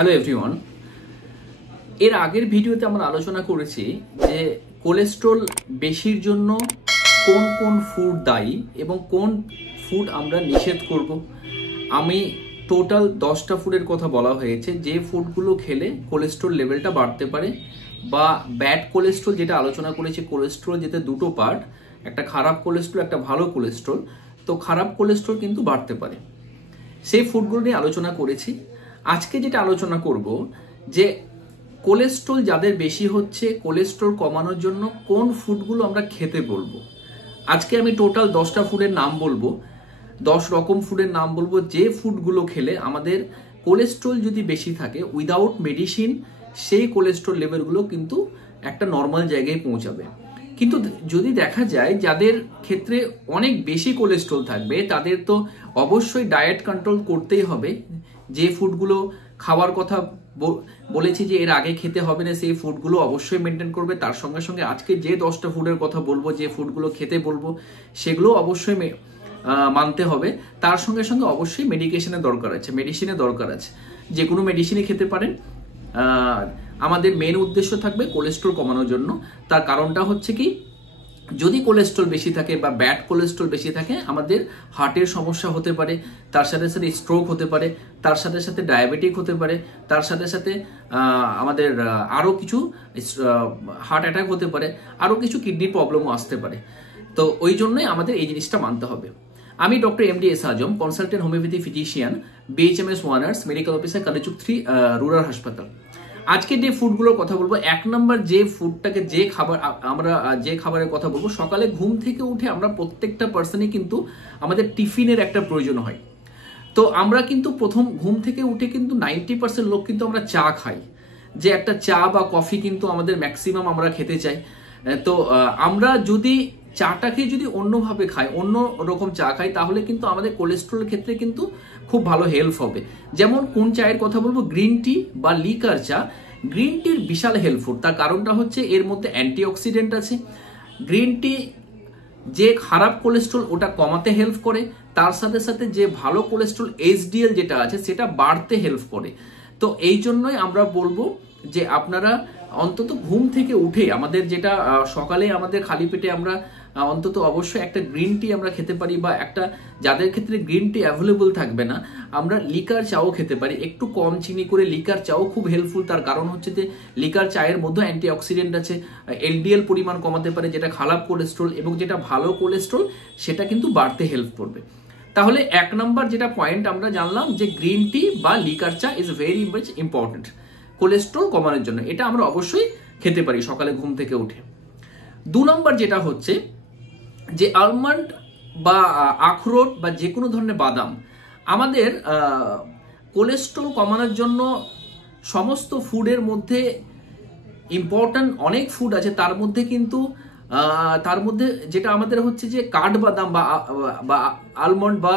Hello everyone, এর আগের ভিডিওতে আমরা আলোচনা করেছি যে কোলেস্ট্রল বেশির জন্য কোন কোন ফুড দায়ী এবং কোন ফুড আমরা নিষেধ করব। আমি টোটাল 10টা ফুডের কথা বলা হয়েছে যে ফুডগুলো খেলে কোলেস্ট্রল লেভেলটা বাড়তে পারে, বা ব্যাড কোলেস্ট্রল যেটা আলোচনা করেছি। কোলেস্ট্রল যেটা দুটো পার্ট, একটা খারাপ কোলেস্ট্রল, একটা ভালো কোলেস্ট্রল। তো খারাপ কোলেস্ট্রল কিন্তু বাড়তে পারে, সেই ফুডগুলো নিয়ে আলোচনা করেছি। আজকে যেটা আলোচনা করব যে কোলেস্ট্রল যাদের বেশি হচ্ছে, কোলেস্ট্রল কমানোর জন্য কোন ফুডগুলো আমরা খেতে বলবো। আজকে আমি টোটাল 10টা ফুডের নাম বলবো, 10 রকম ফুডের নাম বলবো যে ফুডগুলো খেলে আমাদের কোলেস্ট্রল যদি বেশি থাকে উইদাউট মেডিসিন সেই কোলেস্ট্রল লেভেলগুলো কিন্তু একটা নর্মাল জায়গায় পৌঁছাবে। কিন্তু যদি দেখা যায় যাদের ক্ষেত্রে অনেক বেশি কোলেস্ট্রল থাকবে, তাদের তো অবশ্যই ডায়েট কন্ট্রোল করতেই হবে। যে ফুডগুলো খাওয়ার কথা বলেছি যে এর আগে খেতে হবে না, সেই ফুডগুলো অবশ্যই মেনটেন করবে। তার সঙ্গে সঙ্গে আজকে যে 10টা ফুডের কথা বলবো, যে ফুডগুলো খেতে বলবো, সেগুলো অবশ্যই মানতে হবে। তার সঙ্গে সঙ্গে অবশ্যই মেডিকেশনের দরকার আছে, মেডিসিনের দরকার আছে। যে কোনো মেডিসিনই খেতে পারেন। আমাদের মেন উদ্দেশ্য থাকবে কোলেস্ট্রল কমানোর জন্য। তার কারণটা হচ্ছে কি, যদি কোলেস্ট্রল বেশি থাকে বা ব্যাড কোলেস্ট্রল বেশি থাকে, আমাদের হার্টের সমস্যা হতে পারে, তার সাথে সাথে স্ট্রোক হতে পারে, তার সাথে সাথে ডায়াবেটিক হতে পারে, তার সাথে সাথে আমাদের আরও কিছু হার্ট অ্যাটাক হতে পারে, আরও কিছু কিডনির প্রবলেমও আসতে পারে। তো ওই জন্যই আমাদের এই জিনিসটা মানতে হবে। আমি doctor M D S Azam, consultant homeopathy physician, BHMS honours, medical officer, Kalichuk 3 rural হাসপাতাল। আজকে যে ফুডগুলোর কথা বলবো, 1 নম্বর যে ফুডটাকে, যে খাবারের কথা বলবো, সকালে ঘুম থেকে উঠে আমরা প্রত্যেকটা পার্সনই কিন্তু আমাদের টিফিনের একটা প্রয়োজন হয়। তো আমরা কিন্তু প্রথম ঘুম থেকে উঠে কিন্তু 90% লোক কিন্তু আমরা চা খাই, যে একটা চা বা কফি কিন্তু আমাদের ম্যাক্সিমাম আমরা খেতে চাই। তো আমরা যদি চাটা খেয়ে যদি অন্যভাবে খাই, অন্য রকম চা খাই, তাহলে কিন্তু আমাদের কোলেস্ট্রলের ক্ষেত্রে কিন্তু খুব ভালো হেল্প হবে। যেমন কোন চায়ের কথা বলবো, গ্রিন টি বা লিকার চা। গ্রিন টির বিশাল হেল্পফুল। তার কারণটা হচ্ছে এর মধ্যে অ্যান্টিঅক্সিডেন্ট আছে। গ্রিন টি যে খারাপ কোলেস্ট্রল ওটা কমাতে হেল্প করে, তার সাথে সাথে যে ভালো কোলেস্ট্রল HDL যেটা আছে সেটা বাড়তে হেল্প করে। তো এই জন্যই আমরা বলবো যে আপনারা অন্তত ঘুম থেকে উঠে, আমাদের যেটা সকালে আমাদের খালি পেটে আমরা অন্তত অবশ্যই একটা গ্রিন টি আমরা খেতে পারি, বা একটা যাদের ক্ষেত্রে গ্রিন টি অ্যাভেলেবল থাকবে না, আমরা লিকার চাও খেতে পারি। একটু কম চিনি করে লিকার চাও খুব হেল্পফুল। তার কারণ হচ্ছে যে লিকার চায়ের মধ্যে অ্যান্টিঅক্সিডেন্ট আছে, LDL পরিমাণ কমাতে পারে, যেটা খারাপ কোলেস্ট্রল, এবং যেটা ভালো কোলেস্ট্রল সেটা কিন্তু বাড়তে হেল্প করবে। তাহলে 1 নম্বর যেটা পয়েন্ট আমরা জানলাম যে গ্রিন টি বা লিকার চা is very much important cholesterol কমানোর জন্য। এটা আমরা অবশ্যই খেতে পারি সকালে ঘুম থেকে উঠে। 2 নম্বর যেটা হচ্ছে যে আলমন্ড বা আখরোট বা যে কোনো ধরনের বাদাম। আমাদের কোলেস্ট্রল কমানোর জন্য সমস্ত ফুডের মধ্যে ইম্পর্ট্যান্ট অনেক ফুড আছে, তার মধ্যে কিন্তু তার মধ্যে যেটা আমাদের হচ্ছে যে কাঠবাদাম বা আলমন্ড বা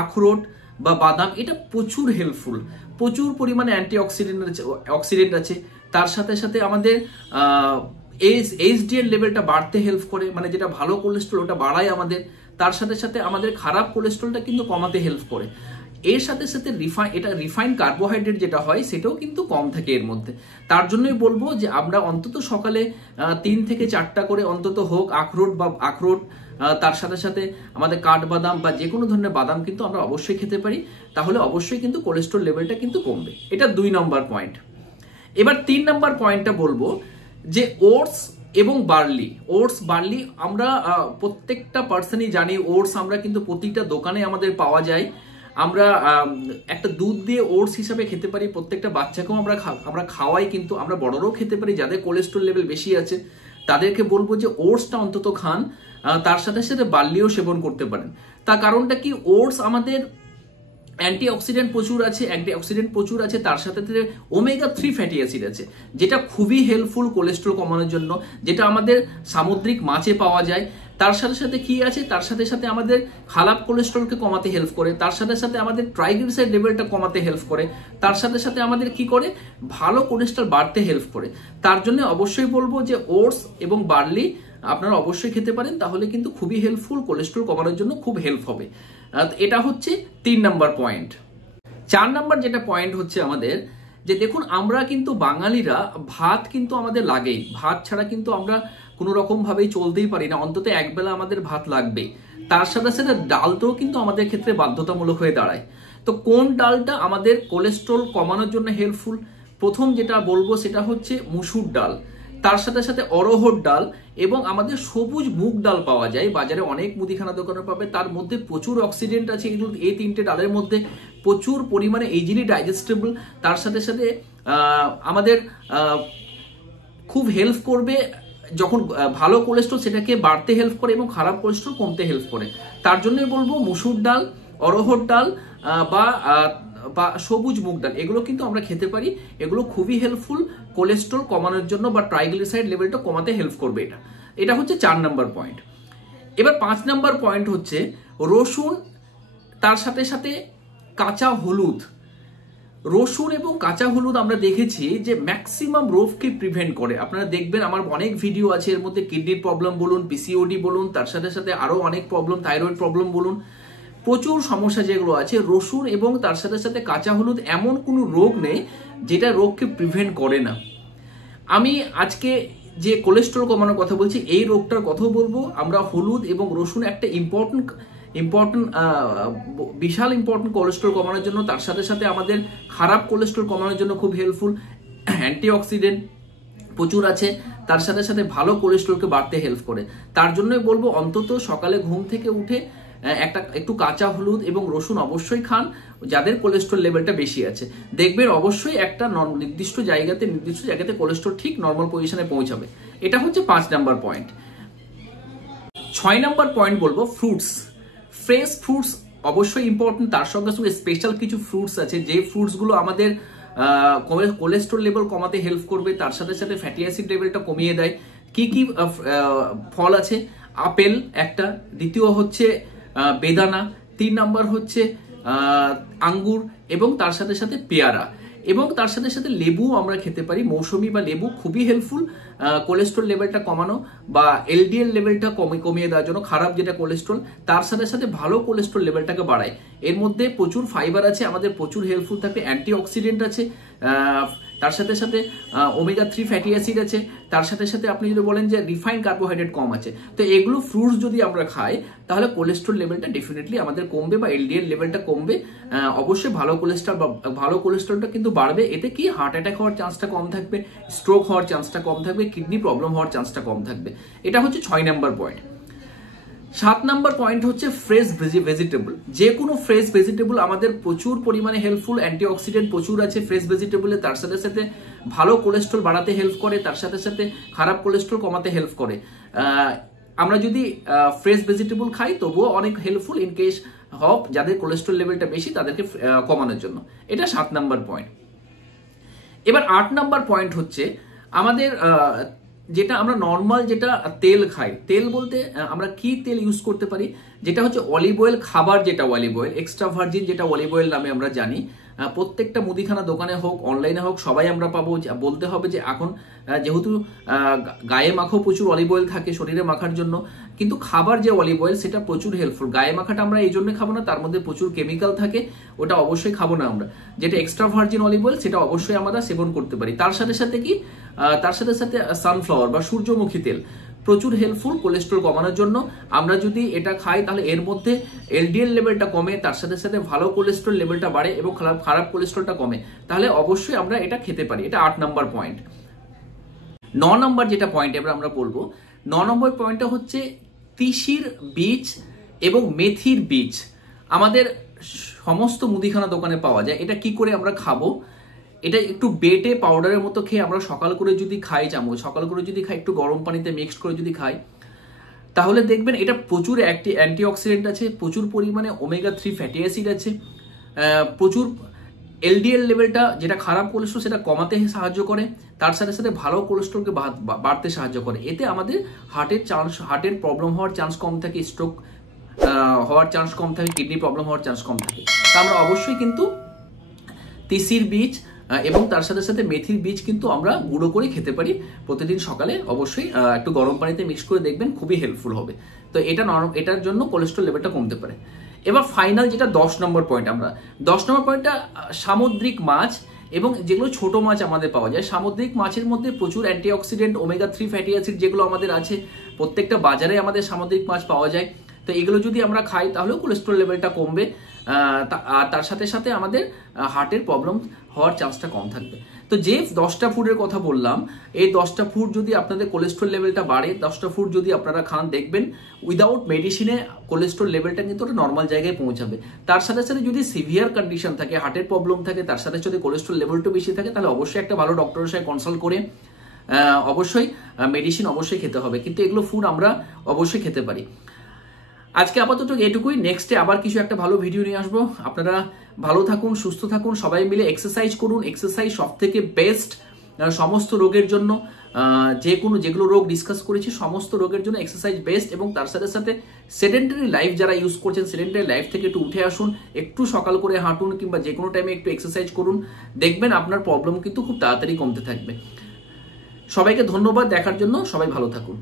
আখরোট বা বাদাম, এটা প্রচুর হেল্পফুল। প্রচুর পরিমাণে অক্সিডেন্ট আছে। তার সাথে সাথে আমাদের HDL লেভেলটা বাড়তে হেল্প করে, মানে যেটা ভালো কোলেস্ট্রল ওটা বাড়ায় আমাদের। তার সাথে সাথে আমাদের খারাপ কোলেস্ট্রলটা কিন্তু কমাতে হেল্প করে। এর সাথে সাথে রিফাইন্ড কার্বোহাইড্রেট যেটা হয় সেটাও কিন্তু কম থাকে এর মধ্যে। তার জন্যই বলবো যে আমরা অন্তত সকালে 3 থেকে 4টা করে অন্তত হোক আখরোট, তার সাথে সাথে আমাদের কাঠবাদাম বা যে কোনো ধরনের বাদাম কিন্তু আমরা অবশ্যই খেতে পারি। তাহলে অবশ্যই কিন্তু কোলেস্ট্রল লেভেলটা কিন্তু কমবে। এটা 2 নম্বর পয়েন্ট। এবার 3 নম্বর পয়েন্টটা বলবো যে ওটস এবং বার্লি আমরা প্রত্যেকটা পার্সনই জানি। ওটস আমরা কিন্তু প্রতিটা দোকানে আমাদের পাওয়া যায়। আমরা একটা দুধ দিয়ে ওটস হিসাবে খেতে পারি, প্রত্যেকটা বাচ্চাকেও আমরা খাওয়াই, কিন্তু আমরা বড়রাও খেতে পারি। যাদের কোলেস্ট্রল লেভেল বেশি আছে তাদেরকে বলবো যে ওটসটা অন্তত খান। তার সাথে সাথে বার্লিও সেবন করতে পারেন। তার কারণটা কি, ওটস আমাদের অ্যান্টিঅক্সিডেন্ট প্রচুর আছে, তার সাথে সাথে ওমেগা 3 ফ্যাটি অ্যাসিড আছে, যেটা খুবই হেল্পফুল কোলেস্ট্রল কমানোর জন্য, যেটা আমাদের সামুদ্রিক মাছে পাওয়া যায়। তার সাথে সাথে কি আছে, তার সাথে সাথে আমাদের খারাপ কোলেস্ট্রলকে কমাতে হেল্প করে, তার সাথে সাথে আমাদের ট্রাইগ্লিসারাইড লেভেলটা কমাতে হেল্প করে, তার সাথে সাথে আমাদের কি করে, ভালো কোলেস্ট্রল বাড়তে হেল্প করে। তার জন্য অবশ্যই বলবো যে ওটস এবং বার্লি আপনারা অবশ্যই খেতে পারেন, তাহলে কিন্তু খুবই হেল্পফুল, কোলেস্ট্রল কমানোর জন্য খুব হেল্প হবে। এটা হচ্ছে 3 নম্বর পয়েন্ট। 4 নম্বর যেটা পয়েন্ট হচ্ছে আমাদের যে দেখুন আমরা কিন্তু বাঙালিরা ভাত কিন্তু আমাদের লাগেই, ভাত ছাড়া কিন্তু আমরা কোনো রকম ভাবেই চলতেই পারি না, অন্তত একবেলা আমাদের ভাত লাগবে। তার সাথে সাথে ডালটাও কিন্তু আমাদের ক্ষেত্রে বাধ্যতামূলক হয়ে দাঁড়ায়। তো কোন ডালটা আমাদের কোলেস্ট্রল কমানোর জন্য হেল্পফুল? প্রথম যেটা বলবো সেটা হচ্ছে মুসুর ডাল, তার সাথে সাথে অরহর ডাল এবং আমাদের সবুজ মুগ ডাল পাওয়া যায় বাজারে, অনেক মুদিখানা দোকানে পাবে। তার মধ্যে প্রচুর অক্সিডেন্ট আছে, এগুলো এই তিনটে ডালের মধ্যে প্রচুর পরিমাণে ইজিলি ডাইজেস্টেবল। তার সাথে সাথে আমাদের খুব হেল্প করবে, যখন ভালো কোলেস্ট্রল সেটাকে বাড়তে হেল্প করে এবং খারাপ কোলেস্ট্রল কমতে হেল্প করে। তার জন্যই বলবো মুসুর ডাল, অরহর ডাল বা সবুজ মুগ ডাল, এগুলো কিন্তু আমরা খেতে পারি। এগুলো খুবই হেল্পফুল কোলেস্ট্রল কমানোর জন্য বা ট্রাইগ্লিসারাইড লেভেলটা কমাতে হেল্প করবে। এটা হচ্ছে 4 নম্বর পয়েন্ট। এবার 5 নম্বর পয়েন্ট হচ্ছে রসুন, তার সাথে সাথে কাঁচা হলুদ। রসুন এবং কাঁচা হলুদ আমরা দেখেছি যে ম্যাক্সিমাম রোগকে প্রিভেন্ট করে। আপনারা দেখবেন আমার অনেক ভিডিও আছে, এর মধ্যে কিডনির প্রবলেম বলুন, পিসিওডি বলুন, তার সাথে সাথে আরো অনেক প্রবলেম, থাইরয়েড প্রবলেম বলুন, প্রচুর সমস্যা যেগুলো আছে, রসুন এবং তার সাথে সাথে কাঁচা হলুদ এমন কোনো রোগ নেই যেটা রোগকে প্রিভেন্ট করে না। আমি আজকে যে কোলেস্ট্রল কমানোর কথা বলছি, এই রোগটার কথাও বলবো। আমরা হলুদ এবং রসুন একটা ইম্পর্টেন্ট বিশাল ইম্পর্টেন্ট কোলেস্ট্রল কমানোর জন্য, তার সাথে সাথে আমাদের খারাপ কোলেস্ট্রল কমানোর জন্য খুব হেল্পফুল। অ্যান্টিঅক্সিডেন্ট প্রচুর আছে, তার সাথে সাথে ভালো কোলেস্ট্রলকে বাড়তে হেল্প করে। তার জন্যই বলবো অন্তত সকালে ঘুম থেকে উঠে একটু কাঁচা হলুদ এবং রসুন অবশ্যই খান যাদের কোলেস্ট্রল লেভেলটা বেশি আছে। দেখবেন অবশ্যই একটা নির্দিষ্ট জায়গাতে কোলেস্ট্রল ঠিক নর্মাল পজিশনে পৌঁছাবে। এটা হচ্ছে 5 নাম্বার পয়েন্ট। 6 নাম্বার পয়েন্ট বলবো ফ্রুটস। ফ্রেশ ফ্রুটস অবশ্যই ইম্পর্টেন্ট, তার সঙ্গে সঙ্গে স্পেশাল কিছু ফ্রুটস আছে যে ফ্রুটসগুলো আমাদের কোলেস্ট্রল লেভেল কমাতে হেল্প করবে, তার সাথে সাথে ফ্যাটি অ্যাসিড লেভেলটা কমিয়ে দেয়। কি কি ফল আছে? আপেল একটা, দ্বিতীয় হচ্ছে বেদানা, 3 নাম্বার হচ্ছে আঙ্গুর এবং তার সাথে সাথে পেয়ারা, এবং তার সাথে সাথে লেবু আমরা খেতে পারি। মৌসুমি বা লেবু খুবই হেল্পফুল কোলেস্ট্রল লেভেলটা কমানো বা এলডিএল লেভেলটা কমিয়ে দেওয়ার জন্য, খারাপ যেটা কোলেস্ট্রল, তার সাথে সাথে ভালো কোলেস্ট্রল লেভেলটাকে বাড়ায়। এর মধ্যে প্রচুর ফাইবার আছে, আমাদের প্রচুর হেল্পফুল থাকবে। অ্যান্টিঅক্সিডেন্ট আছে, তার সাথে সাথে ওমেগা 3 ফ্যাটি অ্যাসিড আছে, তার সাথে সাথে আপনি যদি বলেন যে রিফাইন্ড কার্বোহাইড্রেট কম আছে, তো এগুলো ফ্রুটস যদি আমরা খাই তাহলে কোলেস্ট্রল লেভেলটা ডেফিনেটলি আমাদের কমবে বা এলডিএল লেভেলটা কমবে। অবশ্যই ভালো কোলেস্ট্রলটা কিন্তু বাড়বে। এতে কি হার্ট অ্যাটাক হওয়ার চান্সটা কম থাকবে, স্ট্রোক হওয়ার চান্সটা কম থাকবে, কিডনি প্রবলেম হওয়ার চান্সটা কম থাকবে। এটা হচ্ছে 6 নাম্বার পয়েন্ট। 7 নাম্বার পয়েন্ট হচ্ছে ফ্রেশ ভেজিটেবল। যে কোনো ফ্রেশ ভেজিটেবল আমাদের প্রচুর পরিমাণে হেল্পফুল, অ্যান্টিঅক্সিডেন্ট প্রচুর আছে ফ্রেশ ভেজিটেবলে, তার সাথে সাথে ভালো কোলেস্ট্রল বাড়াতে হেল্প করে, তার সাথে সাথে খারাপ কোলেস্ট্রল কমাতে হেল্প করে। আমরা যদি ফ্রেশ ভেজিটেবল খাই তবুও অনেক হেল্পফুল ইন কেস অফ যাদের কোলেস্ট্রল লেভেলটা বেশি তাদেরকে কমানোর জন্য। এটা 7 নাম্বার পয়েন্ট। এবার 8 নাম্বার পয়েন্ট হচ্ছে আমাদের যেটা আমরা নর্মাল যেটা তেল খাই, তেল বলতে আমরা কি তেল ইউজ করতে পারি, যেটা হচ্ছে অলিভ অয়েল, খাবার যেটা অলিভ অয়েল, এক্সট্রা ভার্জিন যেটা অলিভ অয়েল নামে আমরা জানি। প্রত্যেকটা মুদিখানা দোকানে হোক অনলাইনে হোক সবাই আমরা পাবো। বলতে হবে যে এখন যেহেতু গায়ে মাখো প্রচুর অলিভ অয়েল থাকে শরীরে মাখার জন্য, কিন্তু খাবার যে অলিভ অয়েল সেটা প্রচুর হেল্পফুল। গায়ে মাখাটা আমরা এই জন্য খাবো না, তার মধ্যে প্রচুর কেমিক্যাল থাকে, ওটা অবশ্যই খাবো না আমরা। যেটা এক্সট্রা ভার্জিন অলিভ অয়েল সেটা অবশ্যই আমরা সেবন করতে পারি। তার সাথে সাথে কি, তার সাথে সাথে সানফ্লাওয়ার বা সূর্যমুখী তেল প্রচুর হেল্পফুল কোলেস্ট্রল কমানোর জন্য। আমরা যদি এটা খাই তাহলে এর মধ্যে এলডিএল লেভেলটা কমে, তার সাথে সাথে ভালো কোলেস্ট্রল লেভেলটা বাড়ে এবং খারাপ কোলেস্ট্রলটা কমে, তাহলে অবশ্যই আমরা এটা খেতে পারি। এটা 8 নাম্বার পয়েন্ট। 9 নাম্বার যেটা পয়েন্ট এবার আমরা বলবো, 9 নম্বর পয়েন্টটা হচ্ছে তিসির বীজ এবং মেথির বীজ। আমাদের সমস্ত মুদিখানা দোকানে পাওয়া যায়। এটা কি করে আমরা খাবো? এটা একটু বেটে পাউডারের মতো খেয়ে আমরা সকাল করে যদি খাই, একটু গরম পানিতে মিক্সড করে যদি খাই, তাহলে দেখবেন এটা প্রচুর অ্যান্টিঅক্সিডেন্ট আছে, প্রচুর পরিমাণে ওমেগা 3 ফ্যাটি অ্যাসিড আছে, প্রচুর এলডিএল লেভেলটা যেটা খারাপ কোলেস্ট্রল সেটা কমাতে সাহায্য করে, তার সাথে সাথে ভালো কোলেস্ট্রলকে বাড়তে সাহায্য করে। এতে আমাদের হার্টের প্রবলেম হওয়ার চান্স কম থাকে, স্ট্রোক হওয়ার চান্স কম থাকে, কিডনি প্রবলেম হওয়ার চান্স কম থাকে। তা আমরা অবশ্যই কিন্তু তিসির বীজ এবং তার সাথে সাথে মেথির বীজ কিন্তু আমরা গুঁড়ো করে খেতে পারি প্রতিদিন সকালে। অবশ্যই একটু গরম পানিতে মিক্স করে দেখবেন, খুবই হেল্পফুল হবে। তো এটার জন্য কোলেস্ট্রল লেভেলটা কমতে পারে। এবার ফাইনাল যেটা 10 নম্বর পয়েন্ট, আমরা 10 নম্বর পয়েন্টটা সামুদ্রিক মাছ এবং যেগুলো ছোট মাছ আমাদের পাওয়া যায়, সামুদ্রিক মাছের মধ্যে প্রচুর অ্যান্টিঅক্সিডেন্ট, ওমেগা 3 ফ্যাটি অ্যাসিড যেগুলো আমাদের আছে, প্রত্যেকটা বাজারে আমাদের সামুদ্রিক মাছ পাওয়া যায়। তো এগুলো যদি আমরা খাই তাহলেও কোলেস্ট্রল লেভেলটা কমবে, আর তার সাথে সাথে আমাদের হার্টের প্রবলেম হওয়ার চান্সটা কম থাকবে। তো যে 10টা ফুডের কথা বললাম, এই 10টা ফুড যদি আপনাদের কোলেস্ট্রল লেভেলটা বাড়ে, 10টা ফুড যদি আপনারা খান, দেখবেন উইদাউট মেডিসিনে কোলেস্ট্রল লেভেলটা কিন্তু ওটা নর্মাল জায়গায় পৌঁছাবে। তার সাথে সাথে যদি সিভিয়ার কন্ডিশন থাকে, হার্টের প্রবলেম থাকে, তার সাথে যদি কোলেস্ট্রল লেভেলটা বেশি থাকে, তাহলে অবশ্যই একটা ভালো ডক্টরের সাথে কনসাল্ট করে অবশ্যই মেডিসিন অবশ্যই খেতে হবে। কিন্তু এগুলো ফুড আমরা অবশ্যই খেতে পারি। আজকে আপাতত এটুকুই, নেক্সটে আবার কিছু একটা ভালো ভিডিও নিয়ে আসবো। আপনারা ভালো থাকুন, সুস্থ থাকুন, সবাই মিলে এক্সারসাইজ করুন। এক্সারসাইজ সব থেকে বেস্ট সমস্ত রোগের জন্য। যেগুলো রোগ ডিসকাস করেছি সমস্ত রোগের জন্য এক্সারসাইজ বেস্ট। এবং তার সাথে সাথে সেডেন্টারি লাইফ যারা ইউজ করছেন, সেডেন্টারি লাইফ থেকে একটু উঠে আসুন, একটু সকাল করে হাঁটুন কিংবা যে কোনো টাইমে একটু এক্সারসাইজ করুন, দেখবেন আপনার প্রবলেম কিন্তু খুব তাড়াতাড়ি কমতে থাকবে। সবাইকে ধন্যবাদ দেখার জন্য, সবাই ভালো থাকুন।